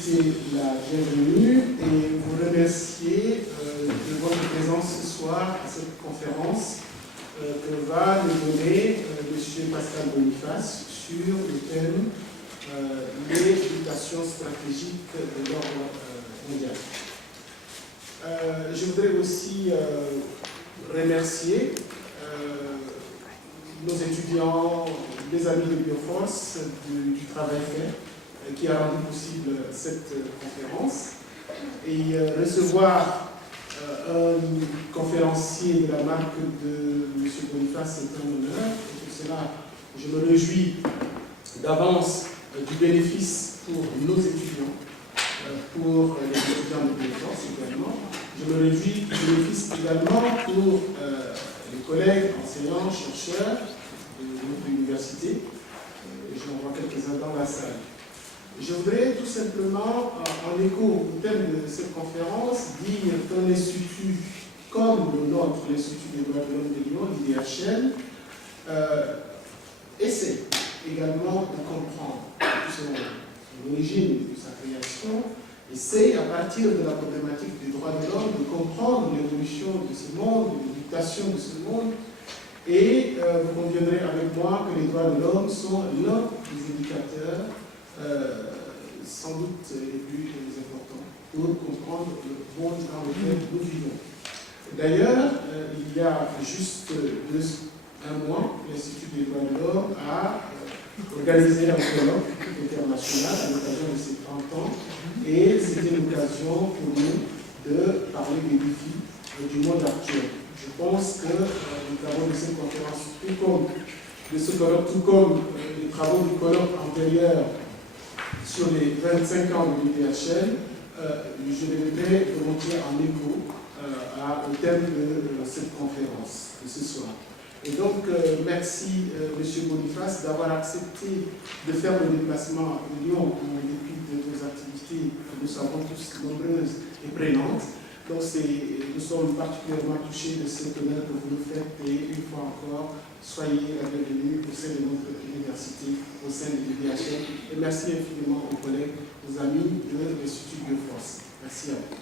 souhaiter la bienvenue et vous remercier de votre présence ce soir à cette conférence que va nous donner M. Pascal Boniface sur le thème les mutations stratégiques de l'ordre mondial. Je voudrais aussi remercier nos étudiants, les amis de Bioforce, du travail fait, qui a rendu possible cette conférence. Et recevoir un conférencier de la marque de M. Boniface est un honneur. Et pour cela, je me réjouis d'avance du bénéfice pour nos étudiants, pour les étudiants de Bioforce également. Je me réjouis du bénéfice également pour les collègues, enseignants, chercheurs de notre université. J'en vois quelques-uns dans la salle. Je voudrais tout simplement, en écho au thème de cette conférence, dire qu'un institut comme le nôtre, l'Institut des droits de l'homme de Lyon, l'IDHL, essaie également de comprendre son origine, de sa création, essaie à partir de la problématique des droits de l'homme de comprendre l'évolution de ce monde, les mutations de ce monde. Et vous conviendrez avec moi que les droits de l'homme sont l'un des indicateurs sans doute les plus importants pour comprendre le monde dans lequel nous vivons. D'ailleurs, il y a juste un mois, l'Institut des droits de l'homme a organisé un colloque international à l'occasion de ses 30 ans, et c'était l'occasion pour nous de parler des défis du monde actuel. Je pense que les travaux de cette conférence, tout comme de ce colloque, tout comme les travaux du colloque antérieur sur les 25 ans de l'IDHL, je les mettrai volontiers en écho au thème de cette conférence de ce soir. Et donc, merci M. Boniface d'avoir accepté de faire le déplacement à Lyon en dépit de vos activités, nous savons tous nombreuses et prenantes. Donc, nous sommes particulièrement touchés de cet honneur que vous nous faites et une fois encore, soyez la bienvenue au sein de notre université, au sein de l'IDHL. Et merci infiniment aux collègues, aux amis de l'Institut Bioforce. Merci à vous.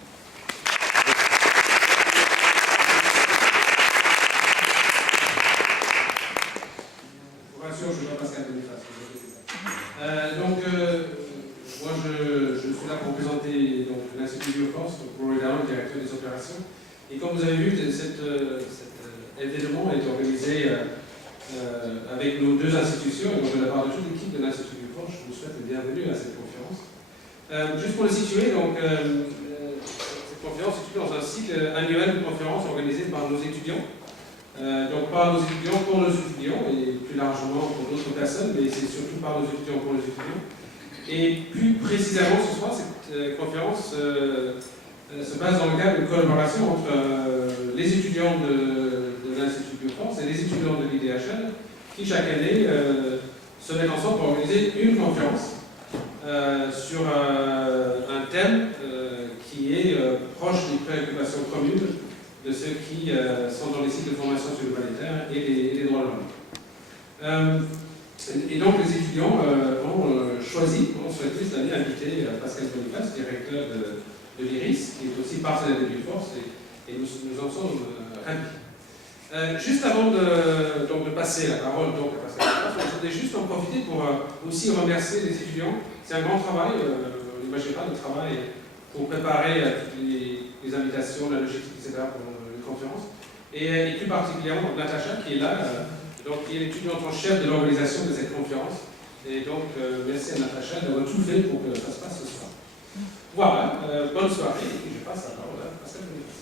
Bonjour, je suis Pascal Boniface. Moi je suis là pour présenter l'Institut Bioforce, pour évidemment le directeur des opérations. Et comme vous avez vu, cet événement est organisé avec nos deux institutions, et donc de la part de toute l'équipe de l'Institut Bioforce, je vous souhaite la bienvenue à cette conférence. Juste pour le situer, cette conférence se situe dans un cycle annuel de conférences organisées par nos étudiants. Donc par nos étudiants pour nos étudiants, et plus largement pour d'autres personnes, mais c'est surtout par nos étudiants pour nos étudiants. Et plus précisément ce soir, cette conférence se base dans le cadre de collaboration entre les étudiants de l'Institut Bioforce et les étudiants de l'IDHL, qui chaque année se mettent ensemble pour organiser une conférence sur un thème qui est proche des préoccupations communes de ceux qui sont dans les cycles de formation sur l'humanitaire et les droits de l'homme. Et donc les étudiants ont souhaité cette année inviter Pascal Boniface, directeur de l'IRIS, qui est aussi partenaire de Bioforce, et nous en sommes ravis. Juste avant de passer la parole à Pascal Boniface, je voudrais juste en profiter pour aussi remercier les étudiants. C'est un grand travail, on n'imagine pas le travail pour préparer toutes les invitations, la logistique, etc. pour les conférences. Et plus particulièrement Natacha qui est là, qui est l'étudiante en chef de l'organisation de cette conférence. Et donc, merci à Natacha d'avoir tout fait pour que ça se passe ce soir. Voilà, bonne soirée, et puis je passe la parole à Pascal Boniface.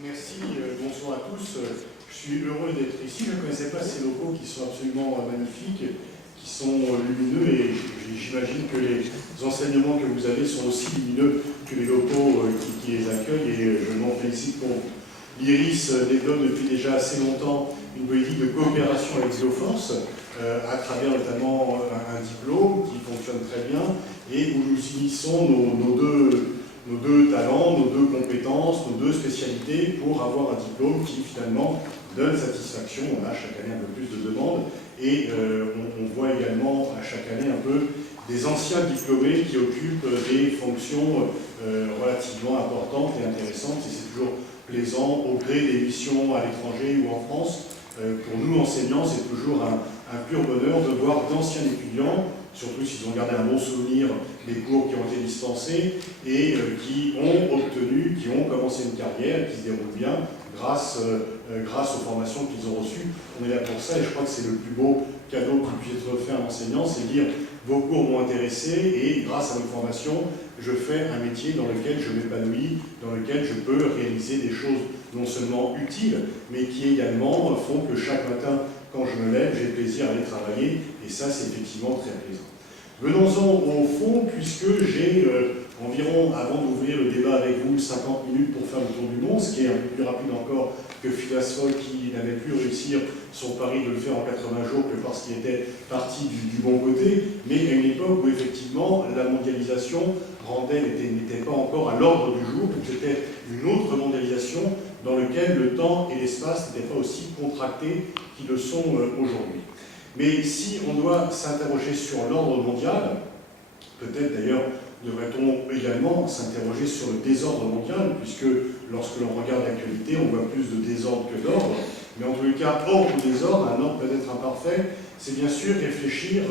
Merci, bonsoir à tous. Je suis heureux d'être ici. Je ne connaissais pas ces locaux qui sont absolument magnifiques, qui sont lumineux, et j'imagine que les enseignements que vous avez sont aussi lumineux que les locaux qui les accueillent, et je m'en félicite pour vous. L'IRIS développe depuis déjà assez longtemps une politique de coopération avec Bioforce, à travers notamment un diplôme qui fonctionne très bien, et où nous unissons nos deux nos deux talents, nos deux compétences, nos deux spécialités pour avoir un diplôme qui finalement donne satisfaction. On a chaque année un peu plus de demandes et on voit également à chaque année un peu des anciens diplômés qui occupent des fonctions relativement importantes et intéressantes, et c'est toujours plaisant au gré des missions à l'étranger ou en France. Pour nous enseignants, c'est toujours un pur bonheur de voir d'anciens étudiants, surtout s'ils ont gardé un bon souvenir des cours qui ont été dispensés et qui ont obtenu, qui ont commencé une carrière qui se déroule bien grâce aux formations qu'ils ont reçues. On est là pour ça et je crois que c'est le plus beau cadeau qui puisse être fait à un enseignant, c'est dire vos cours m'ont intéressé et grâce à vos formations, je fais un métier dans lequel je m'épanouis, dans lequel je peux réaliser des choses non seulement utiles, mais qui également font que chaque matin, quand je me lève, j'ai plaisir à aller travailler, et ça, c'est effectivement très plaisant. Venons-en au fond, puisque j'ai environ, avant d'ouvrir le débat avec vous, 50 minutes pour faire le tour du monde, ce qui est un peu plus rapide encore que Phileas Fogg, qui n'avait pu réussir son pari de le faire en 80 jours que parce qu'il était parti du bon côté, mais à une époque où effectivement la mondialisation n'était pas encore à l'ordre du jour, donc c'était une autre mondialisation dans laquelle le temps et l'espace n'étaient pas aussi contractés qu'ils le sont aujourd'hui. Mais si on doit s'interroger sur l'ordre mondial, peut-être d'ailleurs devrait-on également s'interroger sur le désordre mondial, puisque lorsque l'on regarde l'actualité, on voit plus de désordre que d'ordre. Mais en tous les cas, ordre ou désordre, un ordre peut-être imparfait, c'est bien sûr réfléchir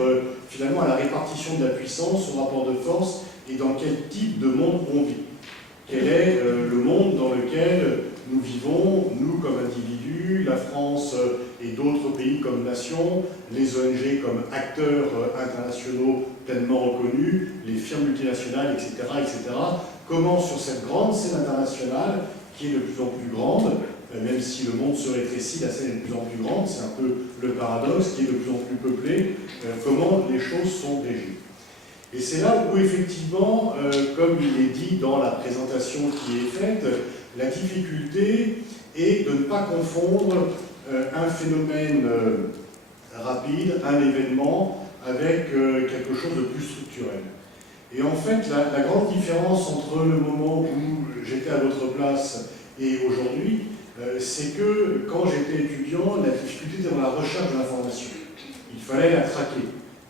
finalement à la répartition de la puissance, au rapport de force, et dans quel type de monde on vit. Quel est le monde dans lequel nous vivons, nous comme individus, la France et d'autres pays comme nation, les ONG comme acteurs internationaux pleinement reconnus, les firmes multinationales, etc., etc. Comment sur cette grande scène internationale, qui est de plus en plus grande, même si le monde se rétrécit, la scène est de plus en plus grande, c'est un peu le paradoxe, qui est de plus en plus peuplé, comment les choses sont régies. Et c'est là où effectivement, comme il est dit dans la présentation qui est faite, la difficulté est de ne pas confondre un phénomène rapide, un événement, avec quelque chose de plus structurel. Et en fait, la grande différence entre le moment où j'étais à votre place et aujourd'hui, c'est que quand j'étais étudiant, la difficulté était dans la recherche de l'information. Il fallait la traquer.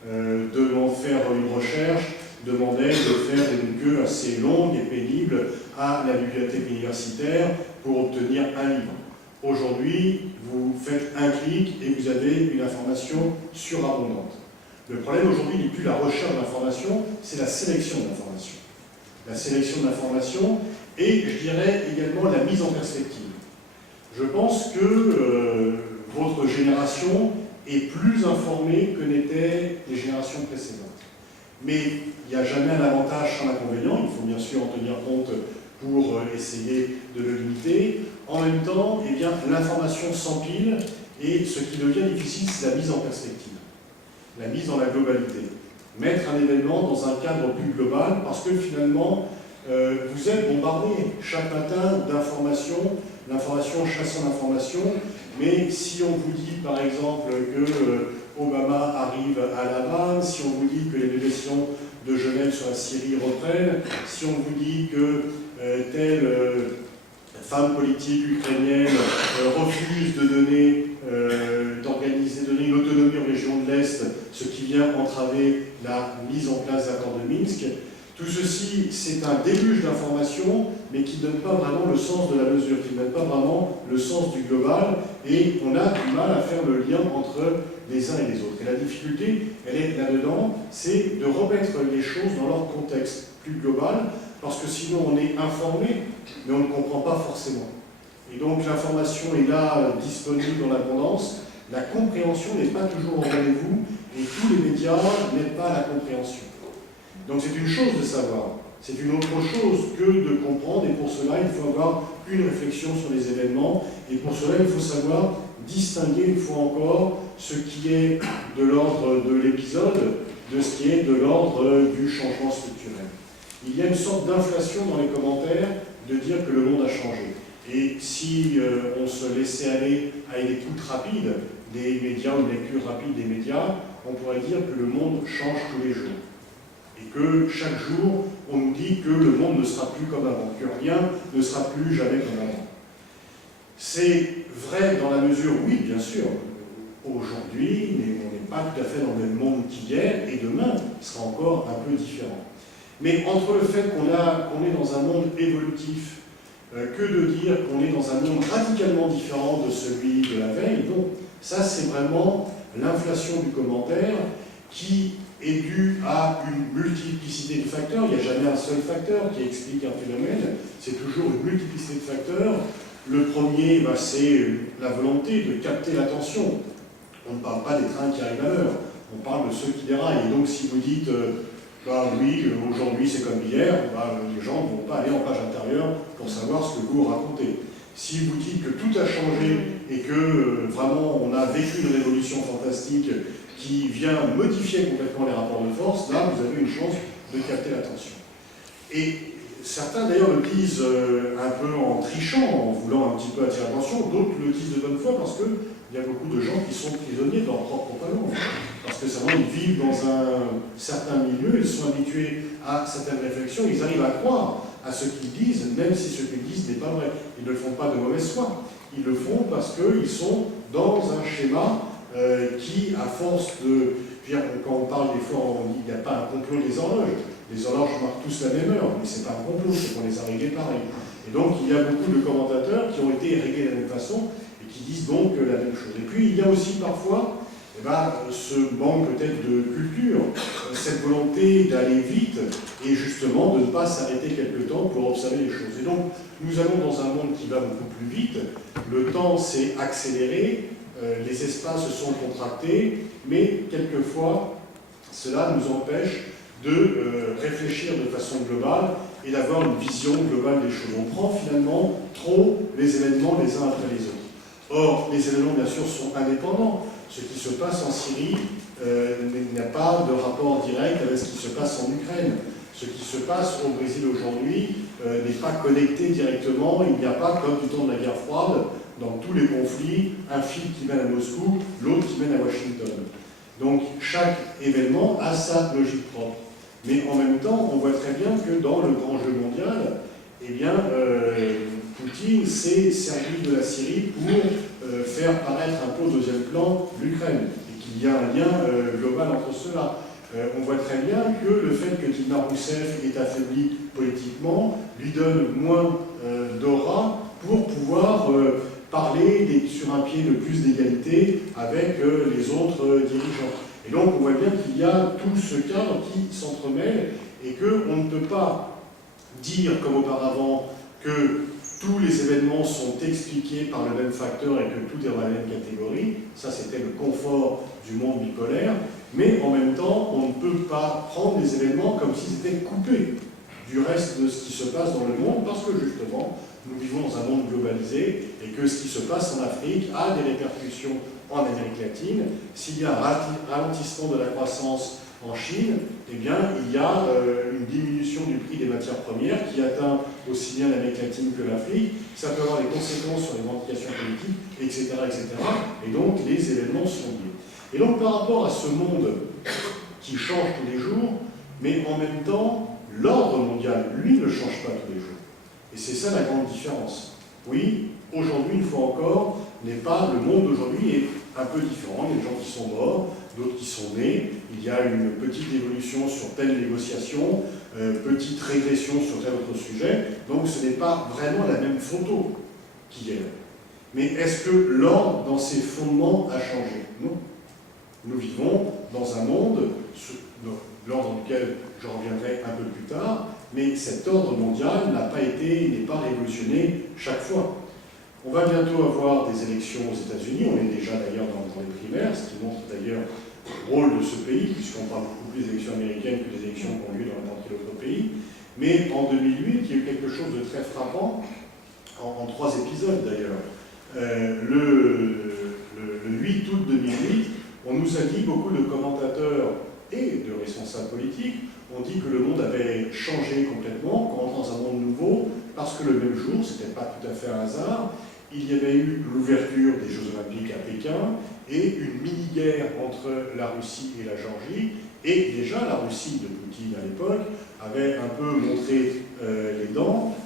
Devant faire une recherche, demandait de faire une queue assez longue et pénible à la bibliothèque universitaire pour obtenir un livre. Aujourd'hui, vous faites un clic et vous avez une information surabondante. Le problème aujourd'hui n'est plus la recherche d'information, c'est la sélection d'information. La sélection d'information et, je dirais, également la mise en perspective. Je pense que votre génération est plus informée que n'étaient les générations précédentes. Mais il n'y a jamais un avantage sans l'inconvénient, il faut bien sûr en tenir compte pour essayer de le limiter. En même temps, eh bien, l'information s'empile et ce qui devient difficile, c'est la mise en perspective, la mise dans la globalité. Mettre un événement dans un cadre plus global parce que finalement, vous êtes bombardé chaque matin d'informations, l'information chassant l'information, mais si on vous dit par exemple que Obama arrive à La Havane, si on vous dit que les négociations de Genève sur la Syrie reprennent, si on vous dit que telle femme politique ukrainienne refuse de donner une autonomie aux régions de l'Est, ce qui vient entraver la mise en place d'accords de Minsk. Tout ceci, c'est un déluge d'informations, mais qui ne donne pas vraiment le sens de la mesure, qui ne donne pas vraiment le sens du global, et on a du mal à faire le lien entre les uns et les autres. Et la difficulté, elle est là-dedans, c'est de remettre les choses dans leur contexte plus global, parce que sinon on est informé, mais on ne comprend pas forcément. Et donc l'information est là, disponible dans l'abondance, la compréhension n'est pas toujours au rendez-vous, et tous les médias n'aident pas à la compréhension. Donc c'est une chose de savoir, c'est une autre chose que de comprendre, et pour cela il faut avoir une réflexion sur les événements, et pour cela il faut savoir distinguer une fois encore ce qui est de l'ordre de l'épisode de ce qui est de l'ordre du changement structurel. Il y a une sorte d'inflation dans les commentaires de dire que le monde a changé. Et si on se laissait aller à une écoute rapide des médias ou une lecture rapide des médias, on pourrait dire que le monde change tous les jours. Et que chaque jour, on nous dit que le monde ne sera plus comme avant, que rien ne sera plus jamais comme avant. C'est vrai dans la mesure, oui, bien sûr, aujourd'hui, on n'est pas tout à fait dans le même monde qu'hier, et demain sera encore un peu différent. Mais entre le fait qu'on est dans un monde évolutif, que de dire qu'on est dans un monde radicalement différent de celui de la veille, donc ça c'est vraiment l'inflation du commentaire qui est due à une multiplicité de facteurs. Il n'y a jamais un seul facteur qui explique un phénomène, c'est toujours une multiplicité de facteurs. Le premier, c'est la volonté de capter l'attention. On ne parle pas des trains qui arrivent à l'heure, on parle de ceux qui déraillent. Et donc si vous dites, oui, aujourd'hui c'est comme hier, les gens ne vont pas aller en page intérieure pour savoir ce que vous racontez. Si vous dites que tout a changé et que vraiment on a vécu une révolution fantastique qui vient modifier complètement les rapports de force, là vous avez une chance de capter l'attention. Et certains d'ailleurs le disent un peu en trichant, en voulant un petit peu attirer l'attention, d'autres le disent de bonne foi parce qu'il y a beaucoup de gens qui sont prisonniers de leur propre talent. Parce que simplement ils vivent dans un certain milieu, ils sont habitués à certaines réflexions, ils arrivent à croire à ce qu'ils disent, même si ce qu'ils disent n'est pas vrai. Ils ne le font pas de mauvaise foi, ils le font parce qu'ils sont dans un schéma qui, à force de... Quand on parle des fois, on dit qu'il n'y a pas un complot des horloges. Les horloges marquent tous la même heure, mais ce n'est pas un complot, c'est qu'on les a réglés pareil. Et donc il y a beaucoup de commentateurs qui ont été réglés de la même façon et qui disent donc la même chose. Et puis il y a aussi parfois ce manque peut-être de culture, cette volonté d'aller vite et justement de ne pas s'arrêter quelque temps pour observer les choses. Et donc nous allons dans un monde qui va beaucoup plus vite, le temps s'est accéléré, les espaces se sont contractés, mais quelquefois cela nous empêche de réfléchir de façon globale et d'avoir une vision globale des choses. On prend finalement trop les événements les uns après les autres. Or, les événements, bien sûr, sont indépendants. Ce qui se passe en Syrie n'a pas de rapport direct avec ce qui se passe en Ukraine. Ce qui se passe au Brésil aujourd'hui n'est pas connecté directement. Il n'y a pas, comme du temps de la guerre froide, dans tous les conflits, un fil qui mène à Moscou, l'autre qui mène à Washington. Donc, chaque événement a sa logique propre. Mais en même temps, on voit très bien que dans le grand jeu mondial, eh bien, Poutine s'est servi de la Syrie pour faire paraître un peu au deuxième plan l'Ukraine, et qu'il y a un lien global entre ceux-là. On voit très bien que le fait que Dilma Rousseff est affaibli politiquement lui donne moins d'aura pour pouvoir parler sur un pied de plus d'égalité avec les autres dirigeants. Et donc on voit bien qu'il y a tout ce cadre qui s'entremêle et qu'on ne peut pas dire comme auparavant que tous les événements sont expliqués par le même facteur et que tout est dans la même catégorie. Ça, c'était le confort du monde bipolaire. Mais en même temps, on ne peut pas prendre les événements comme s'ils étaient coupés du reste de ce qui se passe dans le monde, parce que justement, nous vivons dans un monde globalisé et que ce qui se passe en Afrique a des répercussions en Amérique latine. S'il y a un ralentissement de la croissance en Chine, eh bien, il y a une diminution du prix des matières premières qui atteint aussi bien l'Amérique latine que l'Afrique. Ça peut avoir des conséquences sur les revendications politiques, etc., etc. Et donc, les événements sont liés. Et donc, par rapport à ce monde qui change tous les jours, mais en même temps, l'ordre mondial, lui, ne change pas tous les jours. Et c'est ça la grande différence. Oui, aujourd'hui, une fois encore, le monde d'aujourd'hui est un peu différent. Il y a des gens qui sont morts, d'autres qui sont nés. Il y a une petite évolution sur telle négociation, petite régression sur tel autre sujet. Donc ce n'est pas vraiment la même photo qu'hier. Mais est-ce que l'ordre dans ses fondements a changé? Non. Nous vivons dans un monde, l'ordre duquel je reviendrai un peu plus tard, mais cet ordre mondial n'est pas révolutionné chaque fois. On va bientôt avoir des élections aux États-Unis, on est déjà d'ailleurs dans les primaires, ce qui montre d'ailleurs le rôle de ce pays, puisqu'on parle beaucoup plus des élections américaines que des élections qui ont lieu dans n'importe quel autre pays. Mais en 2008, il y a eu quelque chose de très frappant, en 3 épisodes d'ailleurs. Le 8 août 2008, on nous a dit, beaucoup de commentateurs et de responsables politiques, ont dit que le monde avait changé complètement, qu'on rentre dans un monde nouveau, parce que le même jour, ce n'était pas tout à fait un hasard, il y avait eu l'ouverture des Jeux Olympiques à Pékin et une mini-guerre entre la Russie et la Géorgie Et déjà, la Russie de Poutine à l'époque avait un peu montré les dents,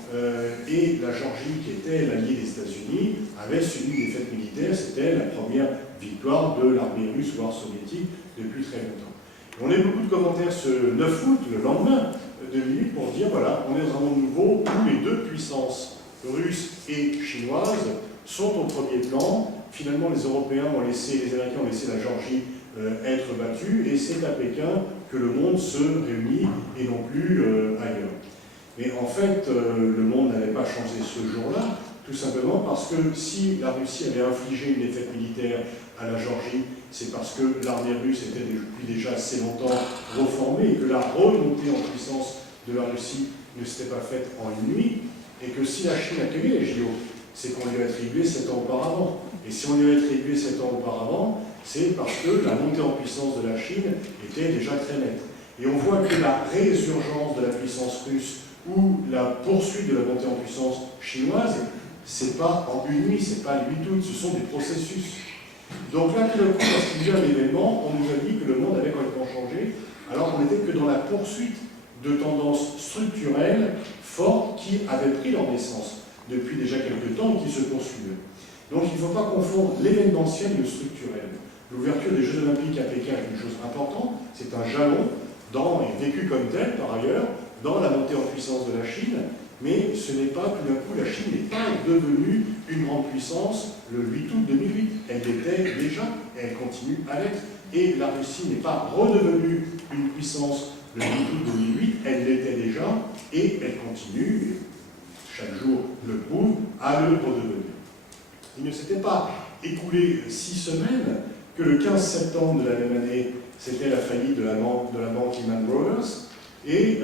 et la Géorgie, qui était l'allié des États-Unis, avait subi une défaite militaire. C'était la première victoire de l'armée russe, voire soviétique, depuis très longtemps. Et on a eu beaucoup de commentaires ce 9 août, le lendemain de minuit, pour dire voilà, on est dans un monde nouveau où les deux puissances, russe et chinoise, sont au premier plan. Finalement, les Européens ont laissé, les Américains ont laissé la Géorgie être battue, et c'est à Pékin que le monde se réunit et non plus ailleurs. Mais en fait, le monde n'avait pas changé ce jour-là, tout simplement parce que si la Russie avait infligé une défaite militaire à la Géorgie, c'est parce que l'armée russe était depuis déjà assez longtemps reformée, et que la remontée en puissance de la Russie ne s'était pas faite en une nuit, et que si la Chine a gagné les JO, c'est qu'on lui a attribué 7 ans auparavant. Et si on lui a attribué 7 ans auparavant, c'est parce que la montée en puissance de la Chine était déjà très nette. Et on voit que la résurgence de la puissance russe ou la poursuite de la montée en puissance chinoise, c'est pas en une nuit, c'est pas 8 août, ce sont des processus. Donc là, tout d'un coup, lorsqu'il y a un événement, on nous a dit que le monde avait complètement changé, alors qu'on n'était que dans la poursuite de tendances structurelles fortes qui avaient pris leur naissance depuis déjà quelques temps et qui se poursuivent. Donc il ne faut pas confondre l'événementiel et le structurel. L'ouverture des Jeux Olympiques à Pékin est une chose importante, c'est un jalon, et vécu comme tel par ailleurs, dans la montée en puissance de la Chine, mais ce n'est pas tout d'un coup, la Chine n'est pas devenue une grande puissance le 8 août 2008. Elle l'était déjà, et elle continue à l'être. Et la Russie n'est pas redevenue une puissance le 8 août 2008, elle l'était déjà, et elle continue, et chaque jour le prouve, à le redevenir. Il ne s'était pas écoulé 6 semaines que le 15 septembre de la même année, c'était la faillite de la banque Lehman Brothers, et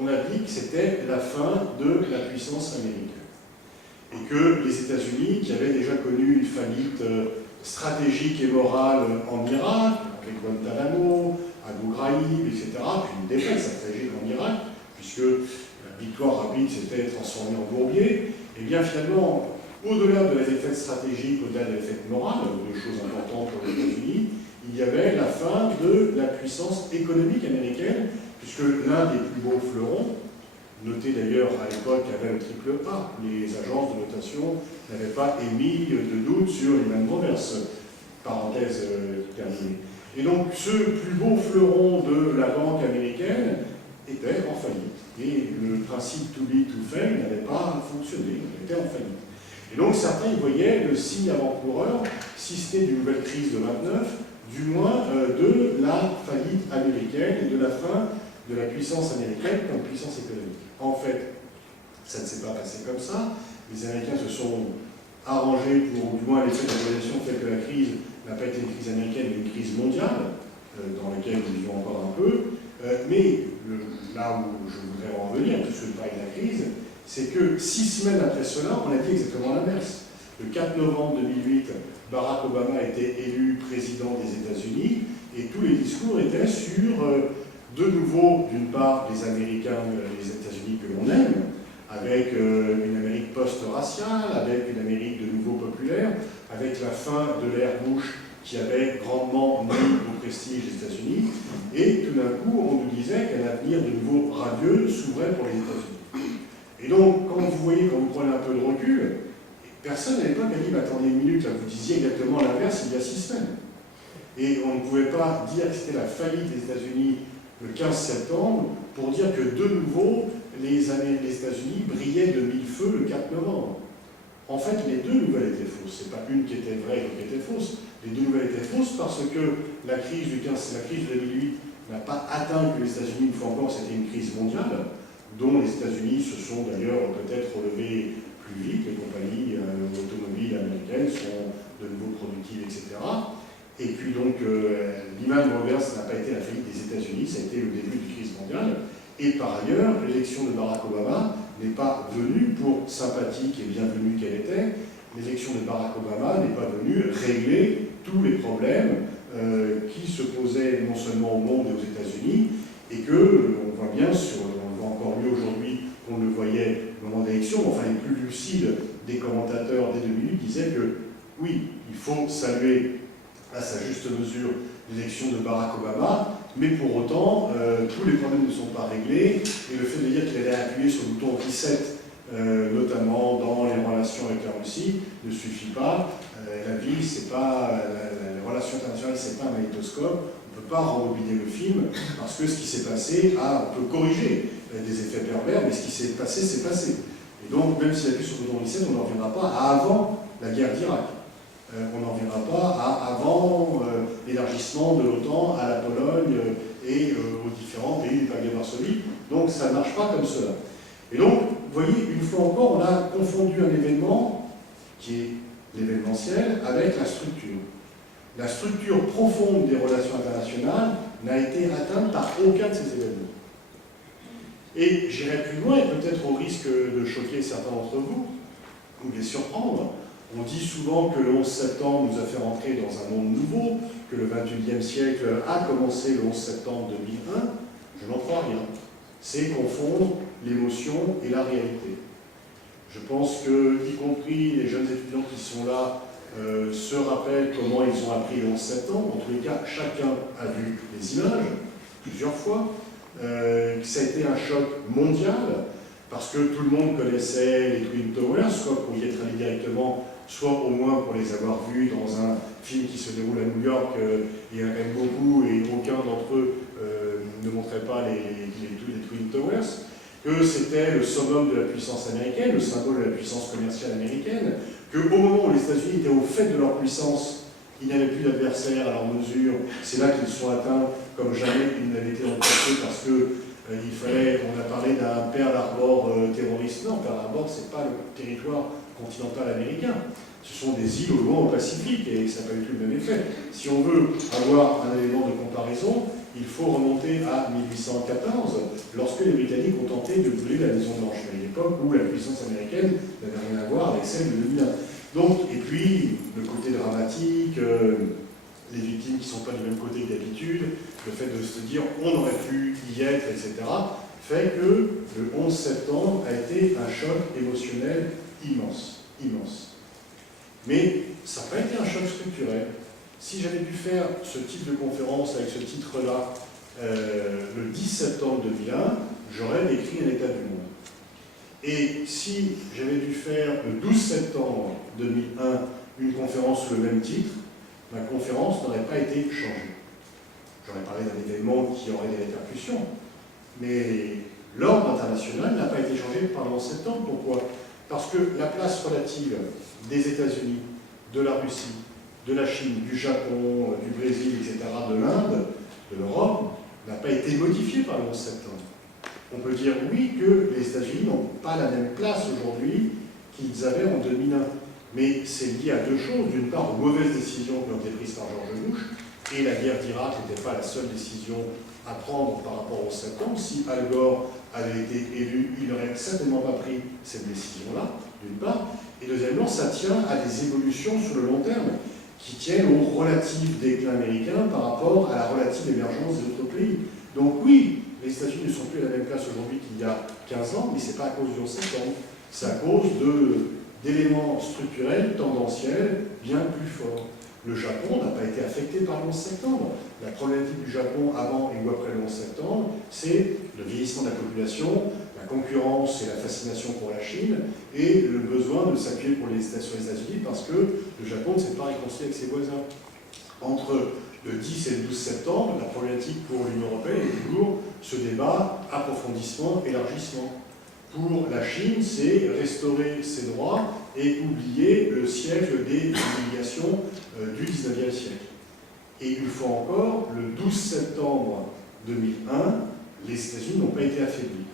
on a dit que c'était la fin de la puissance américaine. Et que les États-Unis, qui avaient déjà connu une faillite stratégique et morale en Irak, avec Guantanamo, Abu Ghraib, etc., puis une défaite stratégique en Irak, puisque la victoire rapide s'était transformée en bourbier, et bien finalement, au-delà de la défaite stratégique, au-delà de la défaite morale, deux choses importantes pour les États-Unis, il y avait la fin de la puissance économique américaine, puisque l'un des plus beaux fleurons, noté d'ailleurs à l'époque avait le triple A, les agences de notation n'avaient pas émis de doute sur Lehman Brothers, parenthèse terminée. Et donc ce plus beau fleuron de la banque américaine était en faillite. Et le principe to be to fail n'avait pas fonctionné, il était en faillite. Et donc certains y voyaient le signe avant-coureur, si ce n'est d'une nouvelle crise de 29, du moins de la faillite américaine et de la fin de la puissance américaine comme puissance économique. En fait, ça ne s'est pas passé comme ça. Les Américains se sont arrangés pour, du moins, laisser la relation fait que la crise n'a pas été une crise américaine, mais une crise mondiale, dans laquelle nous vivons encore un peu. Mais là où je voudrais en revenir, puisque je parle de la crise, c'est que 6 semaines après cela, on a dit exactement l'inverse. Le 4 novembre 2008, Barack Obama a été élu président des États-Unis, et tous les discours étaient sur, de nouveau, d'une part, les Américains, les États-Unis que l'on aime, avec une Amérique post-raciale, avec une Amérique de nouveau populaire, avec la fin de l'ère Bush qui avait grandement nuit au prestige des États-Unis, et tout d'un coup, on nous disait qu'un avenir de nouveau radieux s'ouvrait pour les États-Unis. Et donc, quand vous voyez, quand vous prenez un peu de recul, personne à l'époque a dit, mais attendez une minute, là, vous disiez exactement l'inverse il y a 6 semaines. Et on ne pouvait pas dire que c'était la faillite des États-Unis le 15 septembre pour dire que de nouveau, les États-Unis brillaient de mille feux le 4 novembre. En fait, les deux nouvelles étaient fausses. Ce n'est pas une qui était vraie et l'autre qui était fausse. Les deux nouvelles étaient fausses parce que la crise de 2008 n'a pas atteint que les États-Unis, une fois encore, c'était une crise mondiale, dont les États-Unis se sont d'ailleurs peut-être relevés plus vite. Les compagnies automobiles américaines sont de nouveau productives, etc. Et puis donc, Lehman Brothers n'a pas été la faillite des États-Unis, ça a été le début d'une crise mondiale. Et par ailleurs, l'élection de Barack Obama n'est pas venue, pour sympathique et bienvenue qu'elle était, l'élection de Barack Obama n'est pas venue régler tous les problèmes qui se posaient non seulement au monde et aux États-Unis, et que on voit bien, on le voit encore mieux aujourd'hui qu'on le voyait au moment de l'élection, enfin les plus lucides des commentateurs dès 2008 disaient que oui, il faut saluer à sa juste mesure l'élection de Barack Obama, mais pour autant, tous les problèmes ne sont pas réglés, et le fait de dire qu'il allait appuyer sur le bouton reset, notamment dans les relations avec la Russie, ne suffit pas. La vie, c'est pas, les relations internationales, c'est pas un magnétoscope. On ne peut pas rembobiner le film, parce que ce qui s'est passé, on peut corriger des effets pervers, mais ce qui s'est passé, c'est passé. Et donc, même s'il appuie sur le bouton reset, on n'en reviendra pas à avant la guerre d'Irak. On n'en reviendra pas à avant l'élargissement de l'OTAN à la Pologne et aux différents pays du pacte de Varsovie. Donc ça ne marche pas comme cela. Et donc, vous voyez, une fois encore, on a confondu un événement qui est l'événementiel avec la structure. La structure profonde des relations internationales n'a été atteinte par aucun de ces événements. Et j'irai plus loin, et peut-être au risque de choquer certains d'entre vous, ou de les surprendre. On dit souvent que le 11 septembre nous a fait rentrer dans un monde nouveau, que le 21e siècle a commencé le 11 septembre 2001. Je n'en crois rien. C'est confondre l'émotion et la réalité. Je pense que, y compris les jeunes étudiants qui sont là, se rappellent comment ils ont appris le 11 septembre. En tous les cas, chacun a vu les images, plusieurs fois. Ça a été un choc mondial, parce que tout le monde connaissait les Twin Towers, soit pour y être allé directement, soit au moins pour les avoir vus dans un film qui se déroule à New York. Il y en a quand même beaucoup, et aucun d'entre eux ne montrait pas les Twin Towers, que c'était le summum de la puissance américaine, le symbole de la puissance commerciale américaine, qu'au moment où les États-Unis étaient au fait de leur puissance, ils n'avaient plus d'adversaires à leur mesure. C'est là qu'ils sont atteints comme jamais ils n'avaient été rencontrés, parce que il fallait, on a parlé d'un Pearl Harbor terroriste. Non, Pearl Harbor, c'est pas le territoire continental américain. Ce sont des îles au loin au Pacifique, et ça n'a pas du tout le même effet. Si on veut avoir un élément de comparaison, il faut remonter à 1814, lorsque les Britanniques ont tenté de brûler la Maison Blanche, à l'époque où la puissance américaine n'avait rien à voir avec celle de 2001. Donc, et puis, le côté dramatique, les victimes qui ne sont pas du même côté que d'habitude, le fait de se dire on aurait pu y être, etc., fait que le 11 septembre a été un choc émotionnel immense, immense. Mais ça n'a pas été un choc structurel. Si j'avais pu faire ce type de conférence avec ce titre-là le 10 septembre 2001, j'aurais décrit un état du monde. Et si j'avais dû faire le 12 septembre 2001 une conférence sous le même titre, ma conférence n'aurait pas été changée. J'aurais parlé d'un événement qui aurait des répercussions, mais l'ordre international n'a pas été changé par le 11 septembre. Pourquoi? Parce que la place relative des États-Unis, de la Russie, de la Chine, du Japon, du Brésil, etc., de l'Inde, de l'Europe, n'a pas été modifiée par le 11 septembre. On peut dire oui que les États-Unis n'ont pas la même place aujourd'hui qu'ils avaient en 2001. Mais c'est lié à deux choses. D'une part, aux mauvaises décisions qui ont été prises par George Bush, et la guerre d'Irak n'était pas la seule décision à prendre par rapport au 11 septembre. Si Al Gore avait été élu, il n'aurait certainement pas pris cette décision-là, d'une part. Et deuxièmement, ça tient à des évolutions sur le long terme, qui tiennent au relatif déclin américain par rapport à la relative émergence des autres pays. Donc oui, les États-Unis ne sont plus à la même place aujourd'hui qu'il y a 15 ans, mais ce n'est pas à cause du 11 septembre. C'est à cause d'éléments structurels, tendanciels, bien plus forts. Le Japon n'a pas été affecté par le 11 septembre. La problématique du Japon avant et ou après le 11 septembre, c'est le vieillissement de la population, la concurrence et la fascination pour la Chine, et le besoin de s'appuyer sur les États-Unis parce que le Japon ne s'est pas réconcilié avec ses voisins. Entre le 10 et le 12 septembre, la problématique pour l'Union européenne est toujours ce débat approfondissement, élargissement. Pour la Chine, c'est restaurer ses droits et oublier le siècle des humiliations du 19e siècle. Et une fois encore, le 12 septembre 2001, les États-Unis n'ont pas été affaiblis.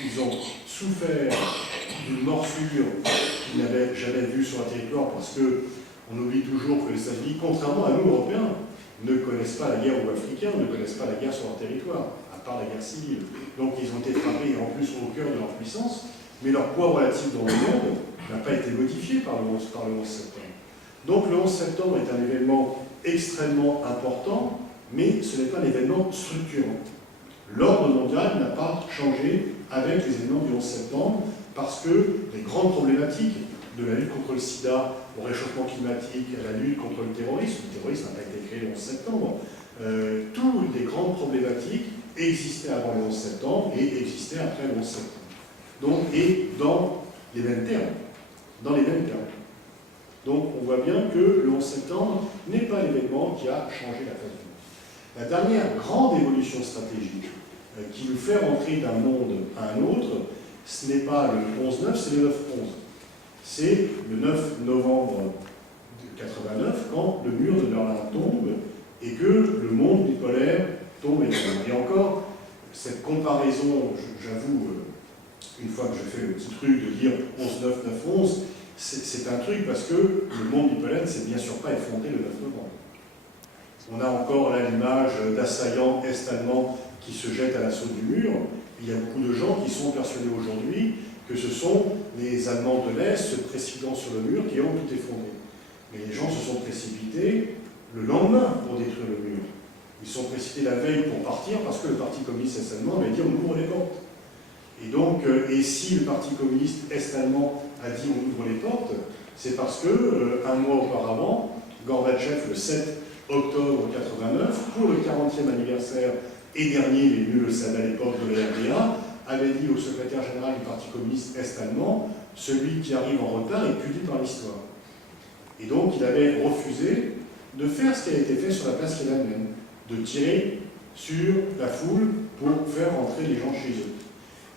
Ils ont souffert d'une morsure qu'ils n'avaient jamais vue sur un territoire, parce qu'on oublie toujours que les États-Unis, contrairement à nous, Européens, ne connaissent pas la guerre aux Africains, ne connaissent pas la guerre sur leur territoire, à part la guerre civile. Donc ils ont été frappés en plus au cœur de leur puissance, mais leur poids relatif dans le monde n'a pas été modifié par le 11 septembre. Donc le 11 septembre est un événement extrêmement important, mais ce n'est pas un événement structurant. L'ordre mondial n'a pas changé avec les événements du 11 septembre, parce que les grandes problématiques de la lutte contre le sida, au réchauffement climatique, à la lutte contre le terrorisme n'a pas été créé le 11 septembre, toutes les grandes problématiques existaient avant le 11 septembre et existaient après le 11 septembre. Donc, et dans les mêmes termes. Dans les mêmes termes. Donc on voit bien que le 11 septembre n'est pas l'événement qui a changé la face du monde. La dernière grande évolution stratégique qui nous fait rentrer d'un monde à un autre, ce n'est pas le 11-9, c'est le 9-11. C'est le 9 novembre 89, quand le mur de Berlin tombe et que le monde bipolaire tombe également. Et encore, cette comparaison, j'avoue, une fois que je fais le petit truc de dire 11-9, 9-11, c'est un truc parce que le monde bipolaire ne s'est bien sûr pas effondré le 9 novembre. On a encore là l'image d'assaillants est-allemands qui se jettent à l'assaut du mur. Il y a beaucoup de gens qui sont persuadés aujourd'hui que ce sont les Allemands de l'Est se précipitant sur le mur qui ont tout effondré. Mais les gens se sont précipités le lendemain pour détruire le mur. Ils sont précipités la veille pour partir parce que le Parti communiste est-allemand avait dit on ouvre les portes. Et donc, et si le Parti communiste est-allemand a dit on ouvre les portes, c'est parce que un mois auparavant, Gorbatchev, le 7 octobre 89, pour le 40e anniversaire et dernier, les mieux le savent à l'époque de la RDA, avait dit au secrétaire général du Parti communiste est-allemand, celui qui arrive en retard est puni par l'histoire. Et donc il avait refusé de faire ce qui a été fait sur la place Tiananmen, de tirer sur la foule pour faire rentrer les gens chez eux.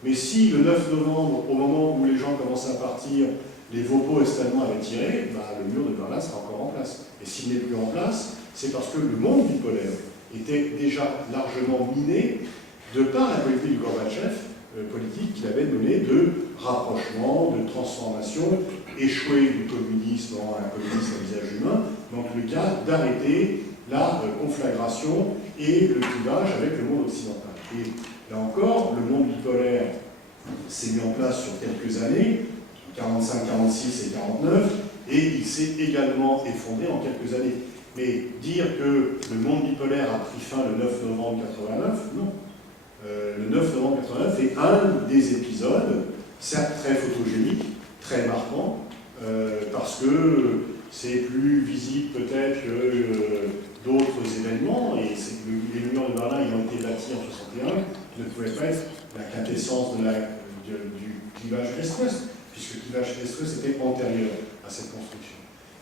Mais si le 9 novembre, au moment où les gens commençaient à partir, les Vopos est-allemands avaient tiré, le mur de Berlin sera encore en place. Et s'il n'est plus en place, c'est parce que le monde bipolaire était déjà largement miné de par la politique du Gorbatchev, politique qu'il avait menée de rapprochement, de transformation, échoué du communisme en un communisme à visage humain, mais en tous les cas d'arrêter la conflagration et le clivage avec le monde occidental. Et là encore, le monde bipolaire s'est mis en place sur quelques années, 45, 46 et 49, et il s'est également effondré en quelques années. Mais dire que le monde bipolaire a pris fin le 9 novembre 89, non. Le 9 novembre 89 est un des épisodes, certes très photogénique, très marquant, parce que c'est plus visible peut-être que d'autres événements, et les murs de Berlin ayant été bâtis en 61 ne pouvaient pas être la quintessence du clivage est-ouest, puisque le clivage est-ouest était antérieur à cette construction.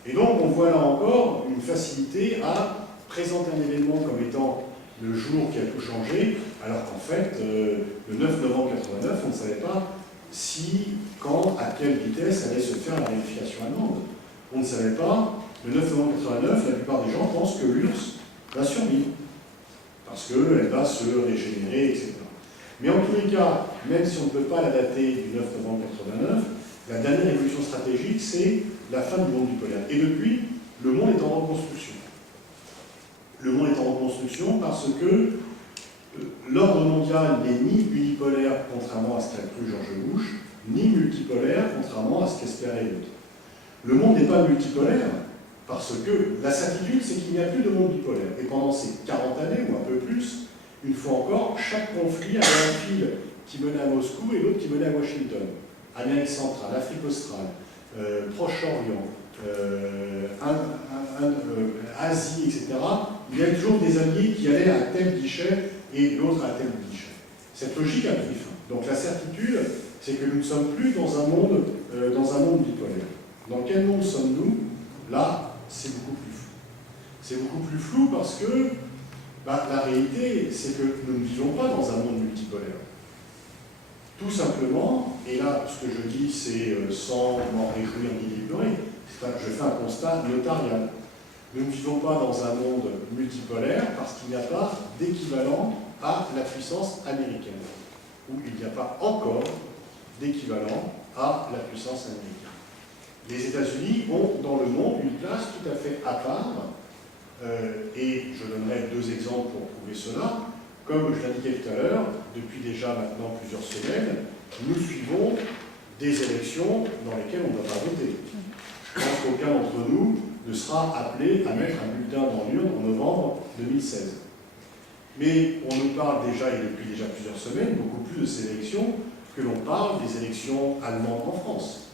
Et donc on voit là encore une facilité à présenter un événement comme étant le jour qui a tout changé, alors qu'en fait, le 9 novembre 89, on ne savait pas si, quand, à quelle vitesse allait se faire la réunification allemande. On ne savait pas, le 9 novembre 89, la plupart des gens pensent que l'URSS va survivre, parce qu'elle va se régénérer, etc. Mais en tous les cas, même si on ne peut pas la dater du 9 novembre 89, la dernière évolution stratégique, c'est la fin du monde bipolaire. Et depuis, le monde est en reconstruction. Le monde est en reconstruction parce que l'ordre mondial n'est ni unipolaire, contrairement à ce qu'a cru George Bush, ni multipolaire, contrairement à ce qu'espérait l'autre. Le monde n'est pas multipolaire parce que la certitude, c'est qu'il n'y a plus de monde bipolaire. Et pendant ces 40 années, ou un peu plus, une fois encore, chaque conflit avait un fil qui menait à Moscou et l'autre qui menait à Washington. Amérique centrale, Afrique australe, Proche-Orient, Asie, etc. Il y a toujours des alliés qui allaient à tel guichet et l'autre à tel guichet. Cette logique a pris fin. Donc la certitude, c'est que nous ne sommes plus dans un monde bipolaire. Dans quel monde sommes-nous? Là, c'est beaucoup plus flou. C'est beaucoup plus flou parce que la réalité, c'est que nous ne vivons pas dans un monde multipolaire. Tout simplement, et là, ce que je dis, c'est sans m'en réjouir ni l'ignorer, je fais un constat notarial. Nous ne vivons pas dans un monde multipolaire parce qu'il n'y a pas d'équivalent à la puissance américaine, ou il n'y a pas encore d'équivalent à la puissance américaine. Les États-Unis ont dans le monde une place tout à fait à part, et je donnerai deux exemples pour prouver cela. Comme je l'indiquais tout à l'heure, depuis déjà maintenant plusieurs semaines, nous suivons des élections dans lesquelles on ne va pas voter. Je pense qu'aucun d'entre nous ne sera appelé à mettre un bulletin dans l'urne en novembre 2016. Mais on nous parle déjà, et depuis déjà plusieurs semaines, beaucoup plus de ces élections que l'on parle des élections allemandes en France.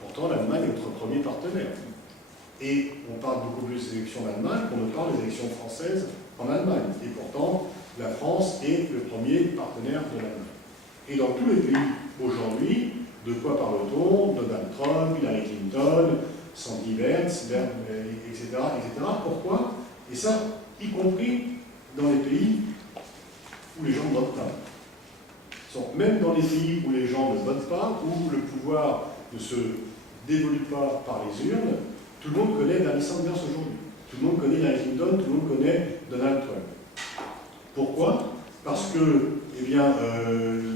Pourtant, l'Allemagne est notre premier partenaire. Et on parle beaucoup plus des élections d'Allemagne qu'on ne parle des élections françaises en Allemagne. Et pourtant, la France est le premier partenaire de l'Allemagne. Et dans tous les pays aujourd'hui, de quoi parle-t-on? Donald Trump, Hillary Clinton, Sandy Vance, etc., etc. Pourquoi? Et ça, y compris dans les pays où les gens ne votent pas. Même dans les pays où les gens ne votent pas, où le pouvoir ne se dévolue pas par les urnes, tout le monde connaît Bernie Sanders aujourd'hui. Tout le monde connaît Hillary Clinton, tout le monde connaît Donald Trump. Pourquoi? Parce que, eh bien,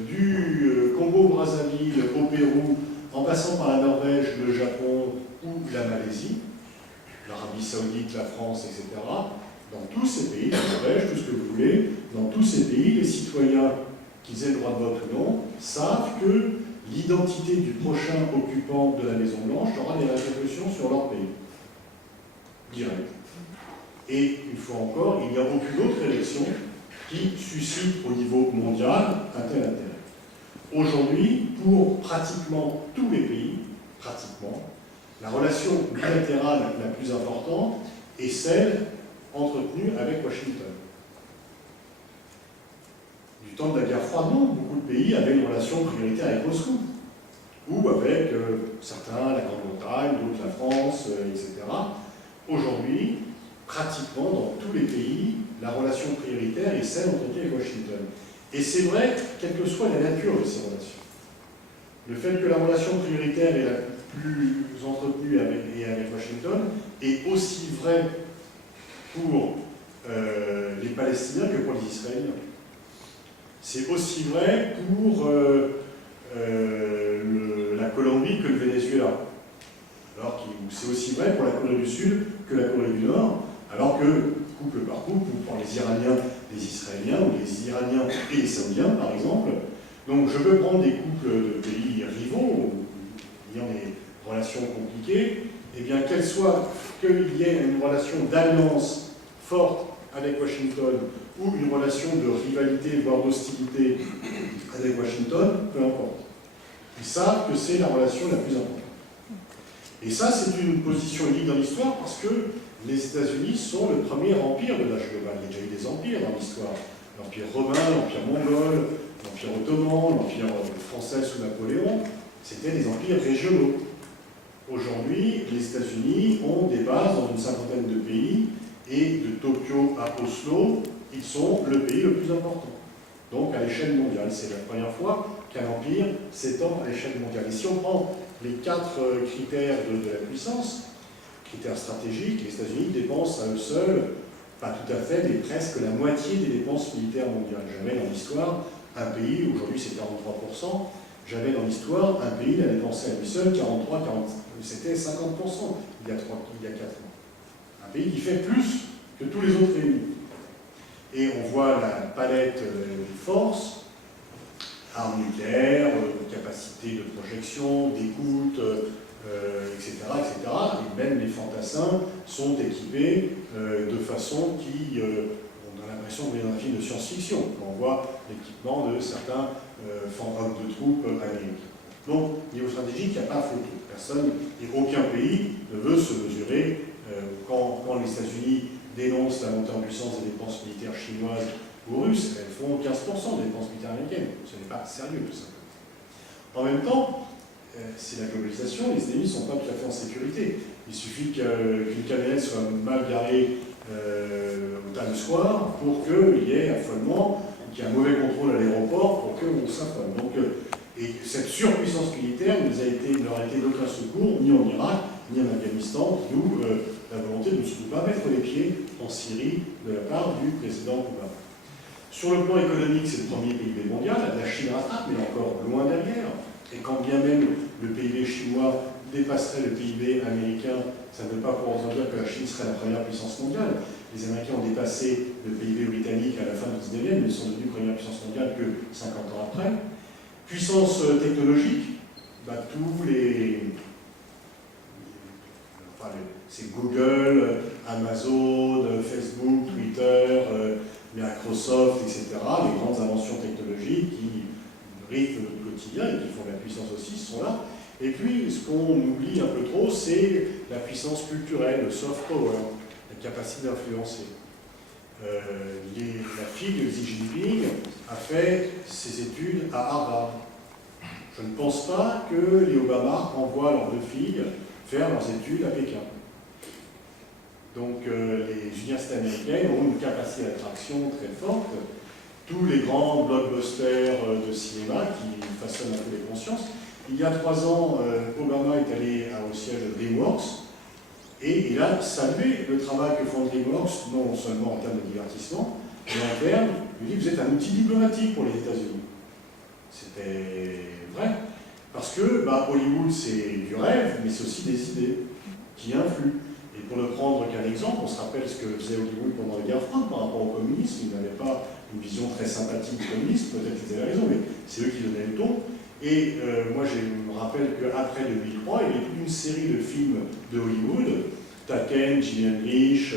du Congo-Brazzaville au Pérou, en passant par la Norvège, le Japon ou la Malaisie, l'Arabie Saoudite, la France, etc., dans tous ces pays, la Norvège, tout ce que vous voulez, dans tous ces pays, les citoyens, qu'ils aient le droit de vote ou non, savent que l'identité du prochain occupant de la Maison-Blanche aura des répercussions sur leur pays. Direct. Et une fois encore, il n'y a aucune autre élection qui suscite au niveau mondial un tel intérêt. Aujourd'hui, pour pratiquement tous les pays, la relation bilatérale la plus importante est celle entretenue avec Washington. Du temps de la guerre froide, non, beaucoup de pays avaient une relation prioritaire avec Moscou, ou avec certains, la Grande-Bretagne, d'autres la France, etc. Aujourd'hui, pratiquement dans tous les pays, la relation prioritaire est celle entretenue avec Washington. Et c'est vrai, quelle que soit la nature de ces relations. Le fait que la relation prioritaire est la plus entretenue avec Washington est aussi vrai pour les Palestiniens que pour les Israéliens. C'est aussi vrai pour la Colombie que le Venezuela. Alors que c'est aussi vrai pour la Corée du Sud que la Corée du Nord, alors que, couple par couple, pour les Iraniens, les Israéliens, ou les Iraniens et les Saoudiens, par exemple. Donc je peux prendre des couples de pays rivaux, ayant des relations compliquées, et bien qu'il y ait une relation d'alliance forte avec Washington, ou une relation de rivalité, voire d'hostilité avec Washington, peu importe. Ils savent que c'est la relation la plus importante. Et ça, c'est une position unique dans l'histoire parce que les États-Unis sont le premier empire de l'âge global. Il y a déjà eu des empires dans l'histoire. L'empire romain, l'empire mongol, l'empire ottoman, l'empire français sous Napoléon, c'était des empires régionaux. Aujourd'hui, les États-Unis ont des bases dans une cinquantaine de pays et de Tokyo à Oslo, ils sont le pays le plus important. Donc à l'échelle mondiale, c'est la première fois qu'un empire s'étend à l'échelle mondiale. Et si on prend les 4 critères de la puissance, critères stratégiques, les États-Unis dépensent à eux seuls, pas tout à fait, mais presque la moitié des dépenses militaires mondiales. Jamais dans l'histoire, un pays, aujourd'hui c'est 43%, jamais dans l'histoire, un pays n'a dépensé à lui seul 43, 40, c'était 50% il y a 4 ans. Un pays qui fait plus que tous les autres réunis. Et on voit la palette des forces, armes nucléaires, capacité de projection, d'écoute, etc., etc. Et même les fantassins sont équipés de façon qui, on a l'impression qu'on est dans un film de science-fiction, quand on voit l'équipement de certains hommes de troupes américains. Donc, niveau stratégique, il n'y a pas photo. Personne et aucun pays ne veut se mesurer quand les États-Unis dénoncent la montée en puissance des dépenses militaires chinoises ou russes, elles font 15% des dépenses militaires américaines. Ce n'est pas sérieux, tout simplement. En même temps, c'est la globalisation, les États-Unis ne sont pas tout à fait en sécurité. Il suffit qu'une camionnette soit mal garée au Times Square pour qu'il y ait affolement, qu'il y ait un mauvais contrôle à l'aéroport pour qu'on s'affole. Donc, et cette surpuissance militaire ne leur a été d'aucun secours, ni en Irak, ni en Afghanistan, d'où la volonté de ne surtout pas mettre les pieds en Syrie de la part du président Obama. Sur le plan économique, c'est le premier PIB mondial, la Chine rattrape, mais encore loin derrière. Et quand bien même le PIB chinois dépasserait le PIB américain, ça ne veut pas pour autant dire que la Chine serait la première puissance mondiale. Les Américains ont dépassé le PIB britannique à la fin du 19e, mais ils sont devenus première puissance mondiale que 50 ans après. Puissance technologique, tous c'est Google, Amazon, Facebook, Twitter, Microsoft, etc., les grandes inventions technologiques qui rythment notre quotidien et qui font de la puissance aussi, sont là. Et puis, ce qu'on oublie un peu trop, c'est la puissance culturelle, le soft power, la capacité d'influencer. la fille de Xi Jinping a fait ses études à Harvard. Je ne pense pas que les Obama envoient leurs deux filles faire leurs études à Pékin. Donc les universités américaines ont une capacité d'attraction très forte. Tous les grands blockbusters de cinéma qui façonnent un peu les consciences. Il y a 3 ans, Obama est allé au siège de DreamWorks et il a salué le travail que font DreamWorks, non seulement en termes de divertissement, mais en termes, il dit, vous êtes un outil diplomatique pour les États-Unis. C'était vrai. Parce que Hollywood, c'est du rêve, mais c'est aussi des idées qui influent. Et pour ne prendre qu'un exemple, on se rappelle ce que faisait Hollywood pendant la guerre froide par rapport au communisme. Ils n'avaient pas une vision très sympathique du communisme, peut-être qu'ils avaient raison, mais c'est eux qui donnaient le ton. Et moi, je me rappelle qu'après 2003, il y a eu toute une série de films de Hollywood, Taken, Jimi Hendrix,